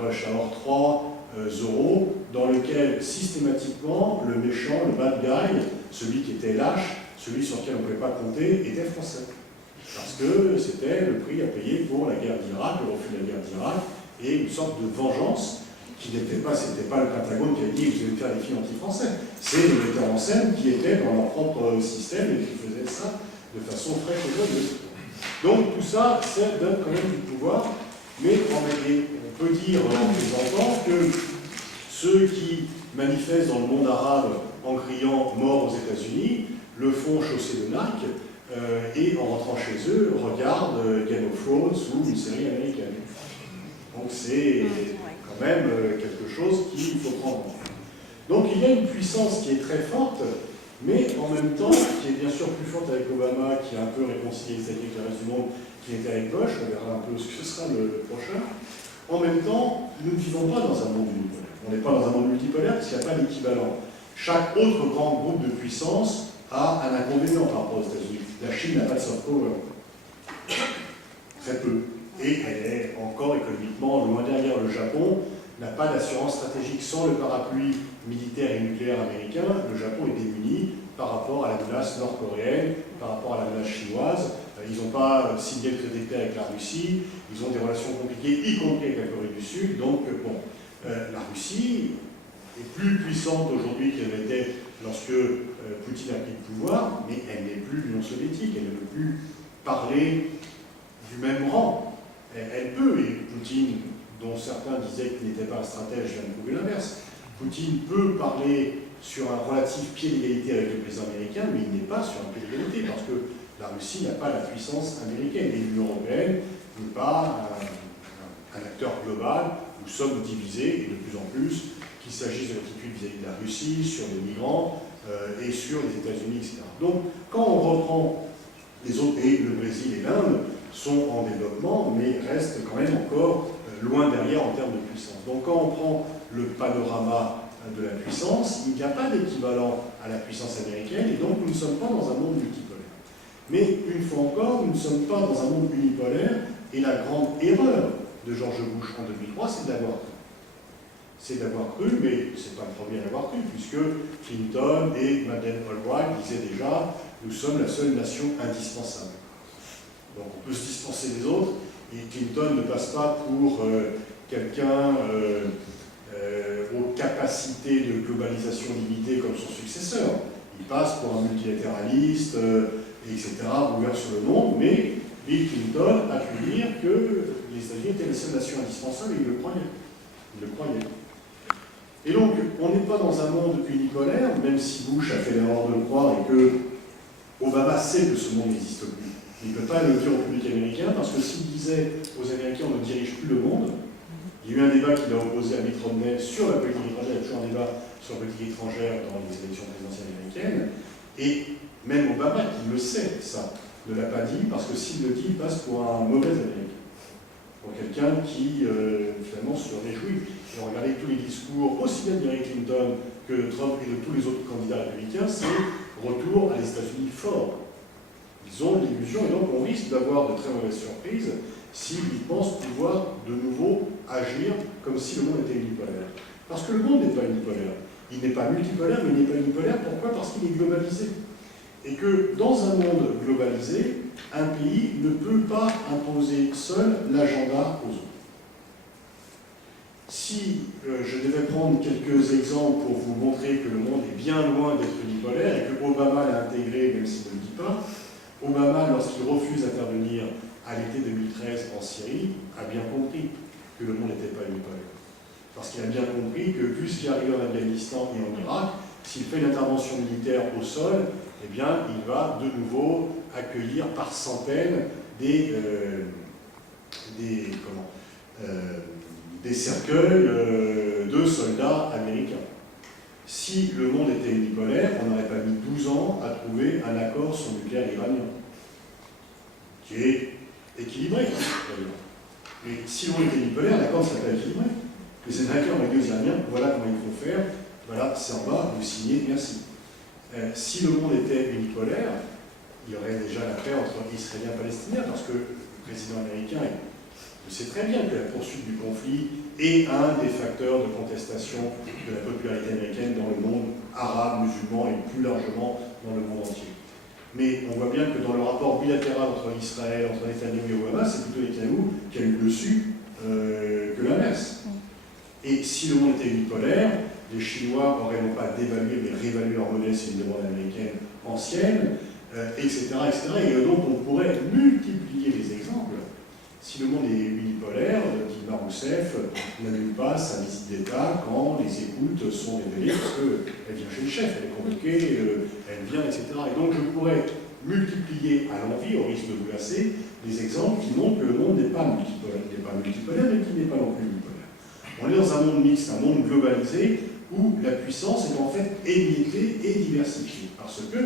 Rush Hour 3, Zorro, dans lequel systématiquement le méchant, le bad guy, celui qui était lâche, celui sur lequel on ne pouvait pas compter, était français. Parce que c'était le prix à payer pour la guerre d'Irak, le refus de la guerre d'Irak, et une sorte de vengeance qui n'était pas, c'était pas le Pentagone qui a dit vous allez faire des films anti-français. C'est le metteur en scène qui était dans leur propre système et qui faisait ça de façon fraîche et joyeuse. Donc tout ça, ça donne quand même du pouvoir, mais on peut dire en plaisantant que ceux qui manifestent dans le monde arabe en criant mort aux États-Unis le font chausser de Nike et en rentrant chez eux regardent Game of Thrones ou une série américaine. Donc c'est quand même quelque chose qu'il faut prendre en compte. Donc il y a une puissance qui est très forte, mais en même temps, qui est bien sûr plus forte avec Obama, qui a un peu réconcilié les États-Unis avec le reste du monde, qui était avec Bush, on verra un peu ce que ce sera le prochain. En même temps, nous ne vivons pas dans un monde unipolaire. On n'est pas dans un monde multipolaire parce qu'il n'y a pas d'équivalent. Chaque autre grand groupe de puissance a un inconvénient par rapport aux États-Unis. La Chine n'a pas de soft power. Très peu. Et elle est encore économiquement loin derrière. Le Japon n'a pas d'assurance stratégique. Sans le parapluie militaire et nucléaire américain, le Japon est démuni par rapport à la menace nord-coréenne, par rapport à la menace chinoise. Ils n'ont pas signé le traité de paix avec la Russie, ils ont des relations compliquées, y compris avec la Corée du Sud. Donc, la Russie est plus puissante aujourd'hui qu'elle était lorsque Poutine a pris le pouvoir, mais elle n'est plus l'Union soviétique, elle ne peut plus parler du même rang. Elle peut, et Poutine, dont certains disaient qu'il n'était pas un stratège, vient de prouver l'inverse. Poutine peut parler sur un relatif pied d'égalité avec le président américain, mais il n'est pas sur un pied d'égalité, parce que la Russie n'a pas la puissance américaine, et l'Union européenne n'est pas un acteur global. Nous sommes divisés, et de plus en plus, qu'il s'agisse de l'attitude vis-à-vis de la Russie, sur les migrants, et sur les États-Unis, etc. Donc, quand on reprend les autres pays, le Brésil et l'Inde, sont en développement, mais restent quand même encore loin derrière en termes de puissance. Donc quand on prend le panorama de la puissance, il n'y a pas d'équivalent à la puissance américaine, et donc nous ne sommes pas dans un monde multipolaire. Mais une fois encore, nous ne sommes pas dans un monde unipolaire, et la grande erreur de George Bush en 2003, c'est de l'avoir cru. C'est d'avoir cru, mais ce n'est pas le premier à l'avoir cru, puisque Clinton et Madeleine Albright disaient déjà « nous sommes la seule nation indispensable ». Donc on peut se dispenser des autres, et Clinton ne passe pas pour quelqu'un aux capacités de globalisation limitées comme son successeur. Il passe pour un multilatéraliste, etc., ouvert sur le monde, mais Bill Clinton a pu dire que les États-Unis étaient la seule nation indispensable, et il le croyait. Il le croyait. Et donc, on n'est pas dans un monde unipolaire, même si Bush a fait l'erreur de le croire et que Obama sait que ce monde n'existe plus. Il ne peut pas le dire au public américain, parce que s'il disait aux Américains on ne dirige plus le monde, il y a eu un débat qu'il a opposé à Mitt Romney sur la politique étrangère, il y a toujours un débat sur la politique étrangère dans les élections présidentielles américaines, et même Obama, qui le sait, ça, ne l'a pas dit, parce que s'il le dit, il passe pour un mauvais Américain, pour quelqu'un qui, finalement, se réjouit. Et regardez tous les discours, aussi bien d'Hillary Clinton que de Trump et de tous les autres candidats républicains, c'est retour à les États-Unis fort. Ils ont l'illusion, et donc on risque d'avoir de très mauvaises surprises s'ils pensent pouvoir de nouveau agir comme si le monde était unipolaire. Parce que le monde n'est pas unipolaire. Il n'est pas multipolaire, mais il n'est pas unipolaire. Pourquoi? Parce qu'il est globalisé. Et que dans un monde globalisé, un pays ne peut pas imposer seul l'agenda aux autres. si je devais prendre quelques exemples pour vous montrer que le monde est bien loin d'être unipolaire et que Obama l'a intégré, même s'il ne le dit pas, Obama, lorsqu'il refuse d'intervenir à l'été 2013 en Syrie, a bien compris que le monde n'était pas unipolaire. Parce qu'il a bien compris que, vu ce qui est arrivé en Afghanistan et en Irak, s'il fait une intervention militaire au sol, eh bien, il va de nouveau accueillir par centaines des cercueils de soldats américains. Si le monde était unipolaire, on n'aurait pas mis 12 ans à trouver un accord sur le nucléaire iranien, qui est équilibré, d'ailleurs. Mais si le monde était unipolaire, l'accord ne serait pas équilibré. Les Américains ont dit aux Iraniens, voilà comment il faut faire, voilà, c'est en bas, vous signez, merci. Si le monde était unipolaire, il y aurait déjà la paix entre Israéliens et Palestiniens, parce que le président américain sait très bien que la poursuite du conflit est un des facteurs de contestation de la popularité américaine dans le monde arabe, musulman et plus largement dans le monde entier. Mais on voit bien que dans le rapport bilatéral entre Israël, entre Netanyahu et Obama, c'est plutôt Netanyahu qui a eu le dessus que l'inverse. Et si le monde était unipolaire, les Chinois auraient non pas dévalué, mais réévalué leur monnaie, c'est une demande américaine ancienne, etc., etc. Et donc on pourrait multiplier les exemples. Si le monde est unipolaire, dit Rousseff n'annule pas sa visite d'État quand les écoutes sont révélées parce qu'elle vient chez le chef, elle est convoquée, elle vient, etc. Et donc je pourrais multiplier à l'envi, au risque de vous lasser, des exemples qui montrent que le monde n'est pas multipolaire, mais qui n'est pas non plus unipolaire. On est dans un monde mixte, un monde globalisé, où la puissance est en fait émiettée et diversifiée. Parce que,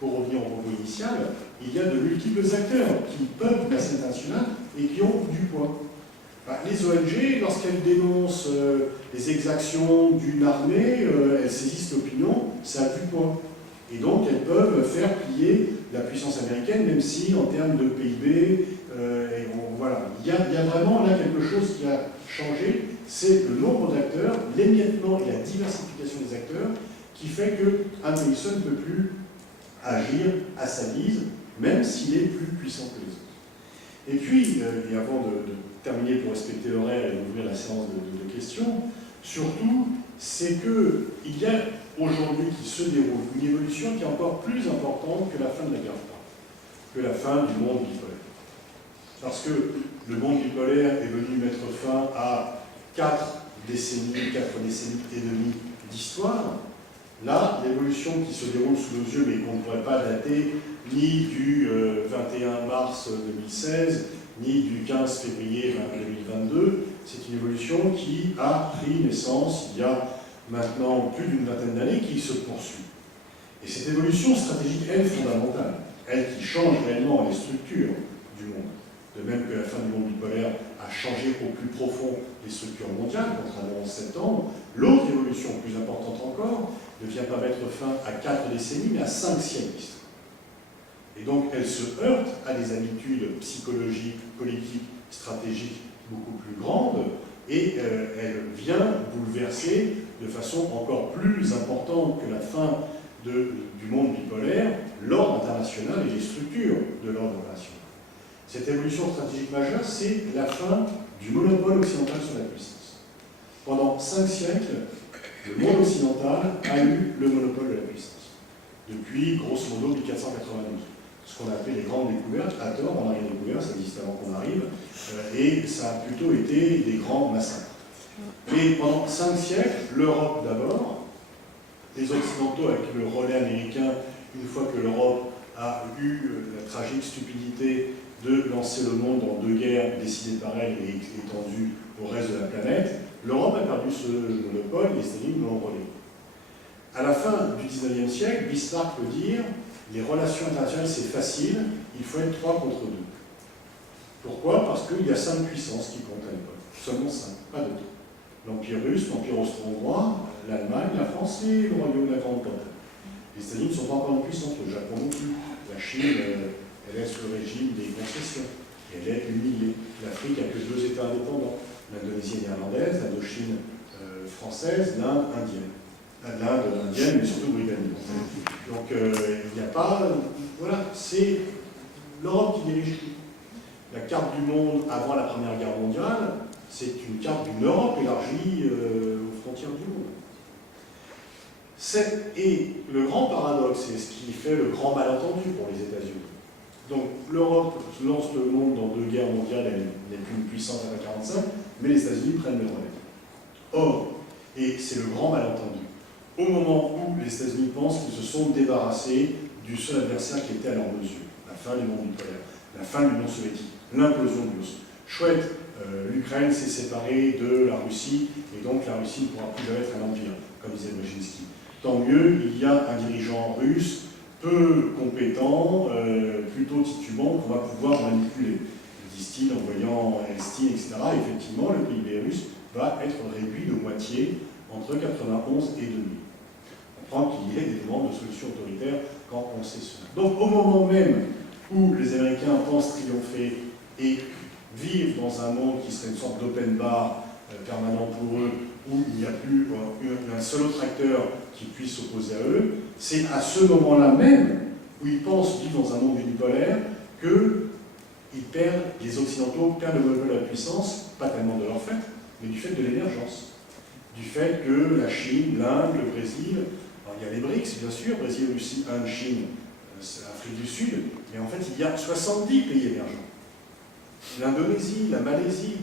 pour revenir au propos initial, il y a de multiples acteurs qui peuplent la scène internationale et qui ont du poids. Les ONG, lorsqu'elles dénoncent les exactions d'une armée, elles saisissent l'opinion, ça a du poids. Et donc elles peuvent faire plier la puissance américaine, même si en termes de PIB, voilà. Il y a vraiment là quelque chose qui a changé, c'est le nombre d'acteurs, l'émiettement et la diversification des acteurs qui fait qu'un pays seul ne peut plus agir à sa guise, même s'il est plus puissant que les autres. Et puis, et avant de terminer pour respecter l'horaire et d'ouvrir la séance de questions, surtout, c'est qu'il y a aujourd'hui qui se déroule une évolution qui est encore plus importante que la fin de la guerre froide, que la fin du monde bipolaire. Parce que le monde bipolaire est venu mettre fin à 4 décennies et demie d'histoire. Là, l'évolution qui se déroule sous nos yeux, mais qu'on ne pourrait pas dater ni du 21 mars 2016, ni du 15 février 2022, c'est une évolution qui a pris naissance il y a maintenant plus d'une vingtaine d'années, qui se poursuit. Et cette évolution stratégique, elle, est fondamentale, elle qui change réellement les structures du monde. De même que la fin du monde bipolaire a changé au plus profond les structures mondiales, contrairement au 11 septembre, l'autre évolution plus importante encore ne vient pas mettre fin à 4 décennies, mais à 5 siècles. Et donc elle se heurte à des habitudes psychologiques, politiques, stratégiques beaucoup plus grandes, et elle vient bouleverser de façon encore plus importante que la fin du monde bipolaire l'ordre international et les structures de l'ordre international. Cette évolution stratégique majeure, c'est la fin du monopole occidental sur la puissance. Pendant 5 siècles, le monde occidental a eu le monopole de la puissance. Depuis, grosso modo, 1492. Ce qu'on a appelé les grandes découvertes, à tort, on n'a rien découvert, ça existe avant qu'on arrive, et ça a plutôt été des grands massacres. Et pendant 5 siècles, l'Europe d'abord, les Occidentaux avec le relais américain, une fois que l'Europe a eu la tragique stupidité de lancer le monde dans 2 guerres décidées par elle et étendues au reste de la planète, l'Europe a perdu ce monopole, les États-Unis l'ont relayé. À la fin du XIXe siècle, Bismarck peut dire les relations internationales c'est facile, il faut être 3 contre 2. Pourquoi? Parce qu'il y a 5 puissances qui comptent à l'époque, seulement 5, pas d'autres. L'Empire russe, l'Empire austro-hongrois, l'Allemagne, la France et le Royaume de la Grande-Bretagne. Les États-Unis ne sont pas encore une puissance, le Japon non plus. La Chine, elle est sous le régime des concessions. Elle est humiliée. L'Afrique n'a que 2 États indépendants. L'Indonésie néerlandaise, l'Indochine française, l'Inde indienne. L'Inde indienne, mais surtout britannique. Donc il n'y a pas... Voilà, c'est l'Europe qui dirige tout. La carte du monde avant la Première Guerre mondiale, c'est une carte d'une Europe élargie aux frontières du monde. Et le grand paradoxe, et ce qui fait le grand malentendu pour les États-Unis. Donc l'Europe lance le monde dans 2 guerres mondiales, elle n'est plus une puissance à 1945, mais les États-Unis prennent le relais. Or, et c'est le grand malentendu, au moment où les États-Unis pensent qu'ils se sont débarrassés du seul adversaire qui était à leur mesure, la fin du monde bipolaire, la fin de l'Union soviétique, l'implosion de l'URSS. Chouette, l'Ukraine s'est séparée de la Russie, et donc la Russie ne pourra plus jamais être un empire, comme disait Brzezinski. Tant mieux, il y a un dirigeant russe peu compétent, plutôt titubant, qu'on va pouvoir manipuler, disent-ils en voyant Elstine, etc. Effectivement, le PIB russe va être réduit de moitié entre 91 et 2000. On comprend qu'il y ait des demandes de solutions autoritaires quand on sait cela. Donc au moment même où les Américains pensent triompher et vivent dans un monde qui serait une sorte d'open bar permanent pour eux, où il n'y a plus un seul autre acteur qui puisse s'opposer à eux, c'est à ce moment-là même où ils pensent vivre dans un monde unipolaire qu'ils perdent, les Occidentaux perdent le monopole de la puissance, pas tellement de leur fait, mais du fait de l'émergence. Du fait que la Chine, l'Inde, le Brésil, alors il y a les BRICS bien sûr, Brésil, Russie, Inde, Chine, Afrique du Sud, mais en fait il y a 70 pays émergents. L'Indonésie, la Malaisie,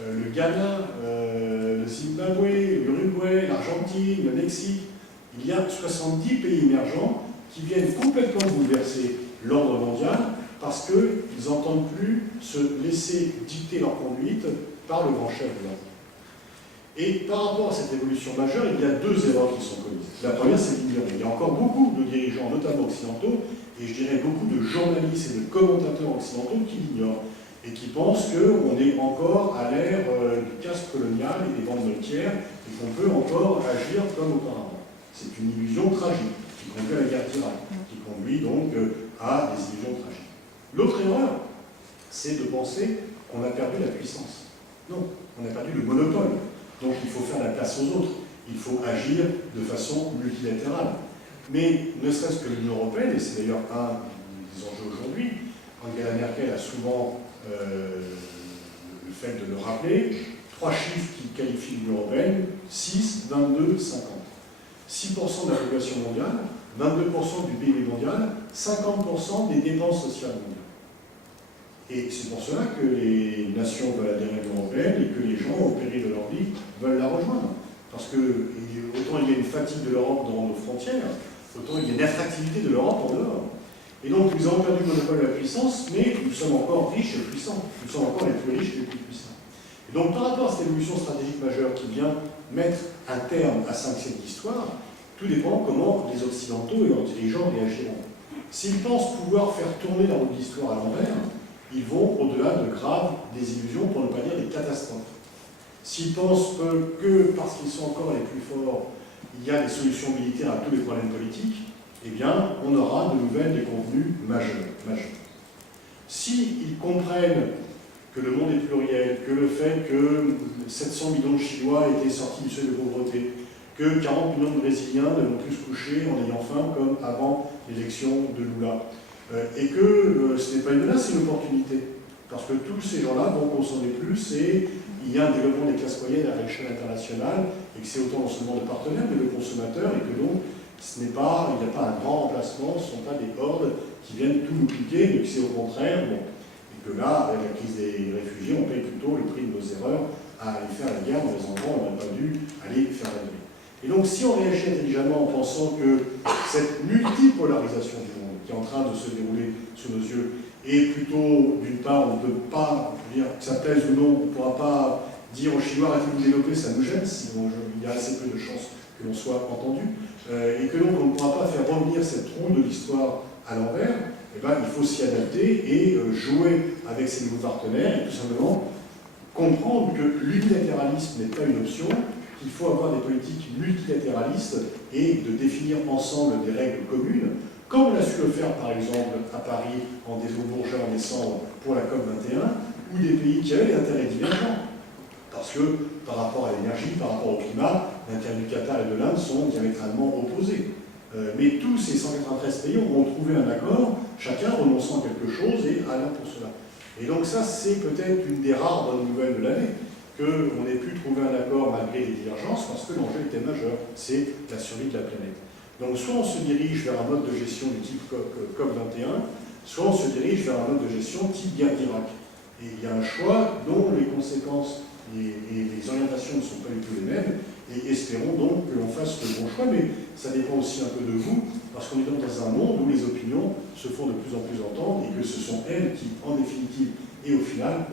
le Ghana, le Zimbabwe, l'Uruguay, l'Argentine, le Mexique. Il y a 70 pays émergents qui viennent complètement bouleverser l'ordre mondial parce qu'ils n'entendent plus se laisser dicter leur conduite par le grand chef de l'ordre. Et par rapport à cette évolution majeure, il y a 2 erreurs qui sont commises. La première, c'est l'ignorance. Il y a encore beaucoup de dirigeants, notamment occidentaux, et je dirais beaucoup de journalistes et de commentateurs occidentaux qui l'ignorent et qui pensent qu'on est encore à l'ère du casque colonial et des ventes monétaires et qu'on peut encore agir comme auparavant. C'est une illusion tragique qui conduit à la guerre tyrannique, qui conduit donc à des illusions tragiques. L'autre erreur, c'est de penser qu'on a perdu la puissance. Non, on a perdu le monopole. Donc il faut faire la place aux autres. Il faut agir de façon multilatérale. Mais ne serait-ce que l'Union européenne, et c'est d'ailleurs un des enjeux aujourd'hui, Angela Merkel a souvent le fait de le rappeler, 3 chiffres qui qualifient l'Union européenne, 6, 22, 50. 6% de la population mondiale, 22% du PIB mondial, 50% des dépenses sociales mondiales. Et c'est pour cela que les nations veulent adhérer à l'Union européenne et que les gens, au péril de leur vie, veulent la rejoindre. Parce que autant il y a une fatigue de l'Europe dans nos frontières, autant il y a une attractivité de l'Europe en dehors. Et donc nous avons perdu le monopole de la puissance, mais nous sommes encore riches et puissants. Nous sommes encore les plus riches et les plus puissants. Et donc par rapport à cette évolution stratégique majeure qui vient mettre un terme à 5 siècles d'histoire, tout dépend comment les Occidentaux et leurs dirigeants réagiront. S'ils pensent pouvoir faire tourner la roue de l'histoire à l'envers, ils vont au-delà de graves désillusions, pour ne pas dire des catastrophes. S'ils pensent que parce qu'ils sont encore les plus forts, il y a des solutions militaires à tous les problèmes politiques, eh bien, on aura de nouvelles déconvenues majeures. S'ils comprennent que le monde est pluriel, que le fait que 700 millions de Chinois étaient sortis du seuil de pauvreté, que 40 millions de Brésiliens ne vont plus se coucher en ayant faim comme avant l'élection de Lula, et que ce n'est pas une menace, c'est une opportunité. Parce que tous ces gens-là vont consommer plus et il y a un développement des classes moyennes à l'échelle internationale et que c'est autant non seulement de partenaires mais de consommateurs et que donc il n'y a pas un grand remplacement, ce ne sont pas des hordes qui viennent tout nous piquer, mais que c'est au contraire, bon, et que là, avec la crise des réfugiés, on paye plutôt le prix de nos erreurs à aller faire la guerre dans les endroits où on n'a pas dû aller faire la guerre. Et donc si on réagit intelligemment en pensant que cette multipolarisation du monde qui est en train de se dérouler sous nos yeux, et plutôt, d'une part, on ne peut pas dire que ça plaise ou non, on ne pourra pas dire aux Chinois arrêtez de vous développer, ça nous gêne, sinon il y a assez peu de chances que l'on soit entendu, et que donc on ne pourra pas faire revenir cette roue de l'histoire à l'envers, eh ben, il faut s'y adapter et jouer avec ces nouveaux partenaires et tout simplement comprendre que l'unilatéralisme n'est pas une option, qu'il faut avoir des politiques multilatéralistes et de définir ensemble des règles communes, comme on a su le faire par exemple à Paris au Bourget en décembre pour la COP21, ou des pays qui avaient des intérêts divergents. Parce que par rapport à l'énergie, par rapport au climat, l'intérêt du Qatar et de l'Inde sont diamétralement opposés. Mais tous ces 193 pays ont trouvé un accord, chacun renonçant à quelque chose et allant pour cela. Et donc ça, c'est peut-être une des rares bonnes nouvelles de l'année. qu'on ait pu trouver un accord malgré les divergences, parce que l'enjeu était majeur, c'est la survie de la planète. Donc soit on se dirige vers un mode de gestion du type COP21, soit on se dirige vers un mode de gestion type guerre d'Irak. Et il y a un choix dont les conséquences et les orientations ne sont pas du tout les mêmes, et espérons donc que l'on fasse le bon choix, mais ça dépend aussi un peu de vous, parce qu'on est donc dans un monde où les opinions se font de plus en plus entendre, et que ce sont elles qui, en définitive et au final,